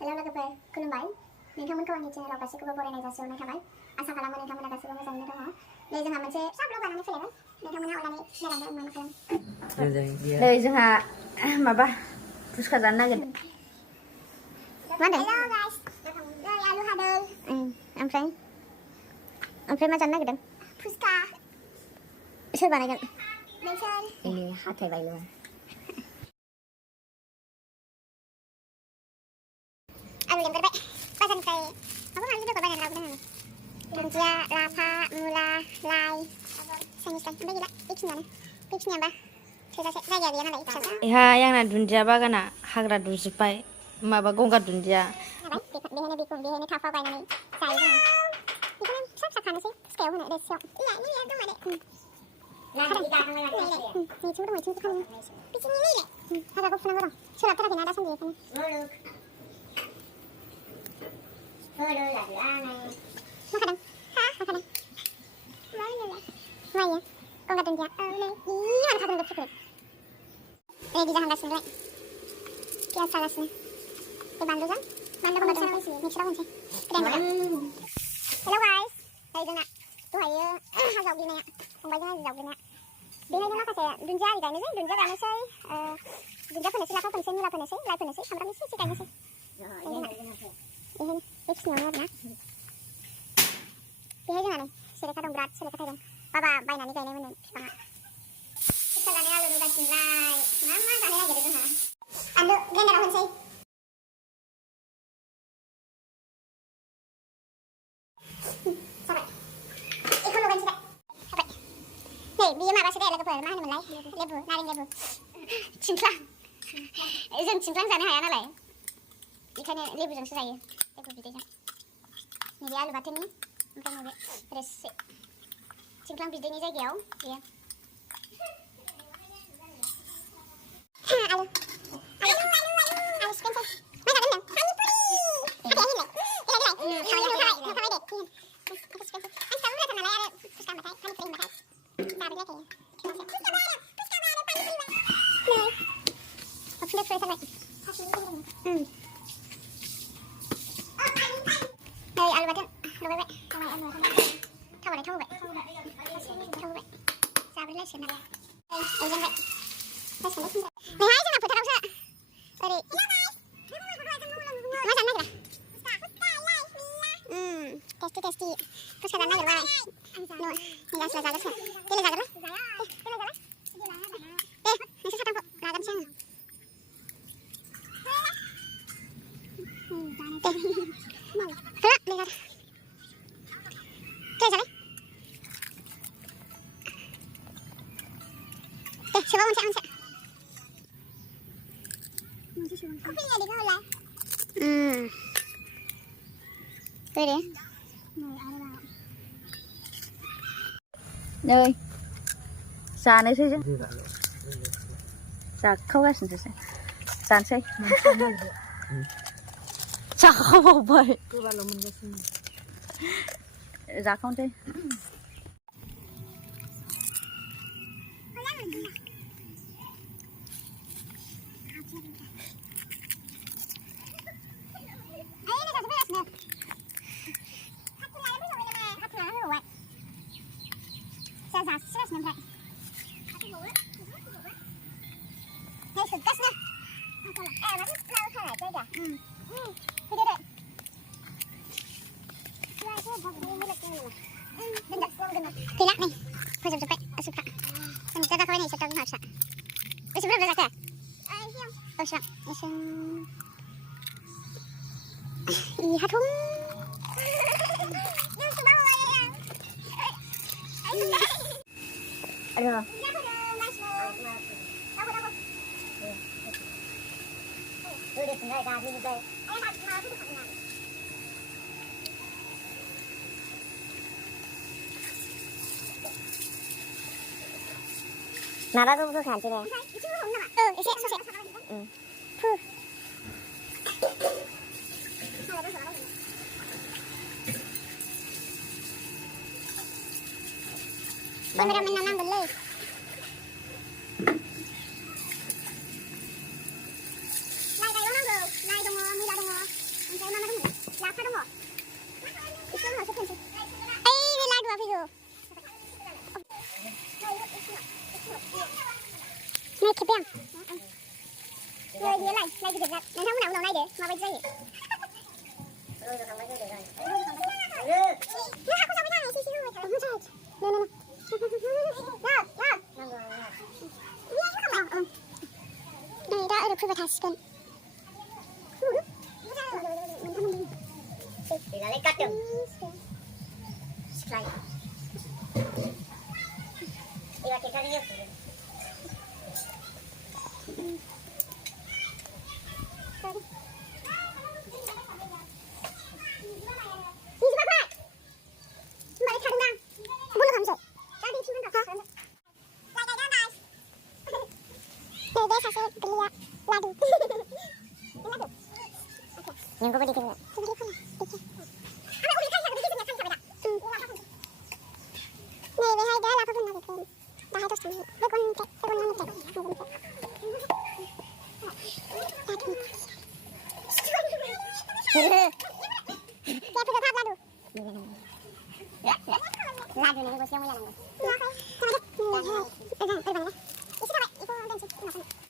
हेल' लोगोफोर खुलुमबाय नोंथांमोनखौ आंनि चेनेलाव गासैखौबो बरायनाय जासिहरनाय थाबाय आसा खालामो नोंथांमोना गासैबो मोजाङैनो दङ नै जोंहा मोनसे फिसा ब्लग बानायनानै फैलायबाय नोंथांमोना अननानै नायलांदो खालाम नै जोंहा माबा फुसका जानो नागिरदों मा होनदों हेल' गाइस नै आलु हादों ओमफ्राय मा जानो नागिरदों फुसका सोर बानायगोन नोंसोर हाथाय बायलो आलु लेंहरबाय बाजारनिफ्राय माबा माबि बेगर बायनानै लाबोदों आङो दुन्दिया लाफा मुला लाइ साइनिस लाइ ओमफ्राय गैला बेखिनियाबा थोजासे जायगाया गैया नालाय फिसा बेहाय आंना दुन्दिया बागाना हाग्रा दुजोब्बाय माबा गंगार दुन्दिया बेहायनो थाफा बायनानै जायो जोङो बेखौनो फिसा फिसा खानोसै फुसकायाव होनो रोसियाव नैथिंबो दं नैथिंबो खानो बिथिंनि नैलाय हाग्राखौ फुनांगौ दं सोलाबथाराखैना दासान्दि बेखायनो मा खादों हा मा खादों मायो गंगार दुन्दिया नै मानो खादों लोबसोखो रेडि जाहांगासिनो पियास सागासिनो बे बानलुजों मिक्साराव होनोसै हेल' गाइस नै जोंना दहायो हा जावग्लिनाया फंबायजों आंजों जावग्लिनाया बेहायनो माखासे दुन्दिया आरि गायनोसै दुन्दिया फोनोसै लाफा फोनोसै मुला फोनोसै लाइ फोनोसै सामब्राम एसे गायनोसै बेहायनो बे खिनियावनो आरोना बेहाय जोंहा नै सेलेखा दं बिराद सेलेखा थायदों बाबा बायनानै गायनायमोन बिफाङा फुसका जानाय आलु रुगासिनोलाय मा जानो नागिरदों जोंहा आलु ग्रेन्डाराव होनोसै जाबाय बेखौ लगायनोसै जाबाय नै बियो माबासो दे लोगोफोर मा होनोमोनलाय लेबु नारें लेबु थिंख्लां जों थिंख्लां जानो हाया नालाय बेखायनो लेबुजोंसो जायो लेबु बिदैजों नैबे आलु बाथोननि ओमफ्राय नैबे रोसि थिंख्लां बिदैनि जायगायाव बेयो आलु सिकेनसै मा जागोन नों पानिपुरि आलु बाथोन लगायबाय आलु बाथोन थावबाय जाब्रेलायसिगोन नालाय एवजेनबाय नैहाय जोंना फोथारावसो ओरै मा जानो नागिरा टेस्टि फुसका जानो नागिरबाय लासै जागोरसै देलाय जागोरला दे नोंसोर साथामखौ लागोनसै आङो नै जानोसै जों जाखावगासिनोसै जानोसै जाखावबावबाय गोबाल' मोनगासिनो जाखावनोसै gila nih fotojobbek suka dan jaga kau ini sedang harus sebelum belajar oh siap iya dong aduh udah tinggal gaji juga 나라도 그거 간지네. 이제 소세. 응. 푸. 오늘은 맨날 먹을래. 나이가 요만큼 나이 동어 미라 동어 उनाव नायदो माबायदि जायो रज'खांबाय गोदो नों हाखौ जाबाय नाङा एसे होबाय थादो मोजां नै दा ओरै फैबाय थासिगोन Tinggalnya kadang sekali. Iya kita lihat. Yang gue beli Ladu nih bos yang mulia nanggung.